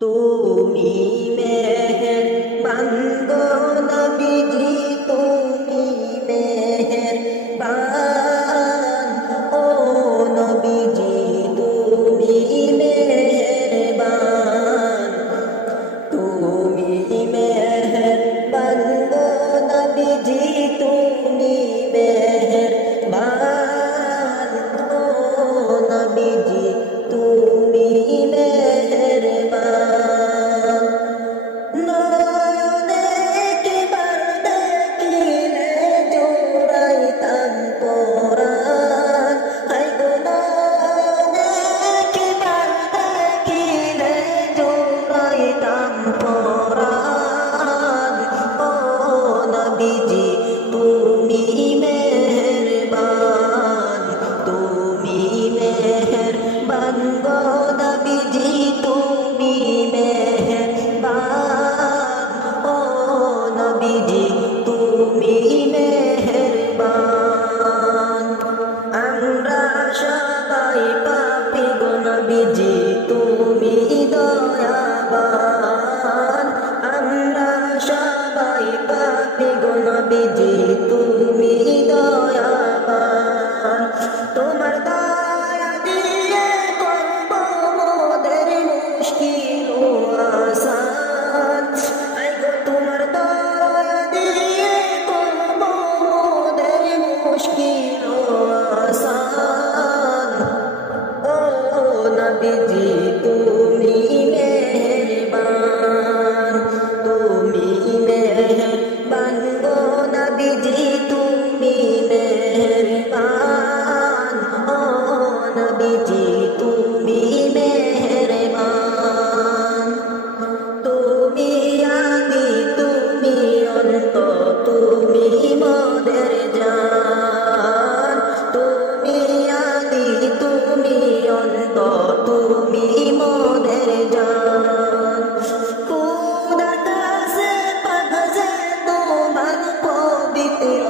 তুমি মেহেরবান গো নবীজি, তুমি মেহেরবান। ও নবীজি তুমি মেহেরবান, তুমি মেহেরবান গো নবীজি, তুমি মেহেরবান। ও নবীজি তুমি মেহেরবান। নয়নে কিবার দেখিলে জোড়াইতাম পরাণ, হায় গো নয়নে কিবার দেখিলে জোড়াইতাম পরাণ। ও নবীজি তুমি মেহেরবান, তুমি মেহেরবান গো নবীজি, তুমি মেহেরবান। ও নবীজি তুমি মেহেরবান। আমরা সবাই পাপী গো নবীজি, তুমি দয়াবান। আমরা সবাই পাপী গো নবীজি, তুমি দয়াবান। তোমার দয়া দিয়ে করব মোদের মুশকিল আসান, আই গো তোমার দয়া দিয়ে করব মোদের মুশকিল আসান। ও নবীজি তুমি মেহেরবান, তুমি মেহেরবান গো নবীজি, তুমি মেহেরবান। ও নবীজি তুমি মেহেরবান। তুমি আদি তুমি অন্ত, তুমি মোদের জান। তুমি আদি তুমি অন্ত, তুমি মোদের জান। খোদার কাছে পাগছে তোমার পবিত্র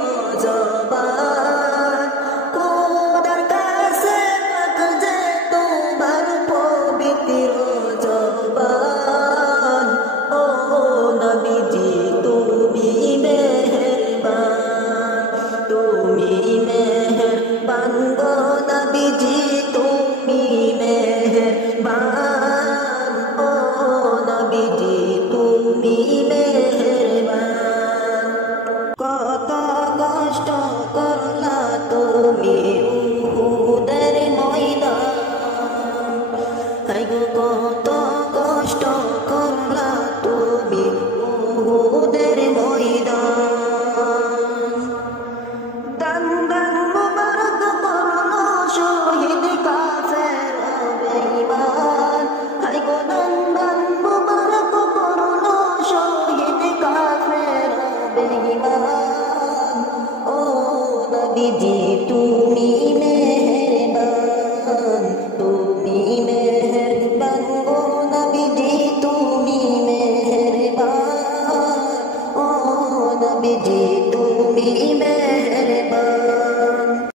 জবান। খোদার কাছে পাগছে তোমার পবিত্র জবান। ও নবীজি তুমি মেহেরবান, তুমি মেহেরবান গো নবীজি, তুমি মেহেরবান। ও নবীজি তুমি মেহেরবান। কত কষ্ট করলা তুমি উহুদের ময়দান, হায় গো কত কষ্ট করলা তুমি উহুদের ময়দান। দান দান মুবারক করলো শহীদ কাফের বেঈমান, হায় গো দান দান মুবারক করলো শহীদ কাফের বেঈমান। ও নবীজি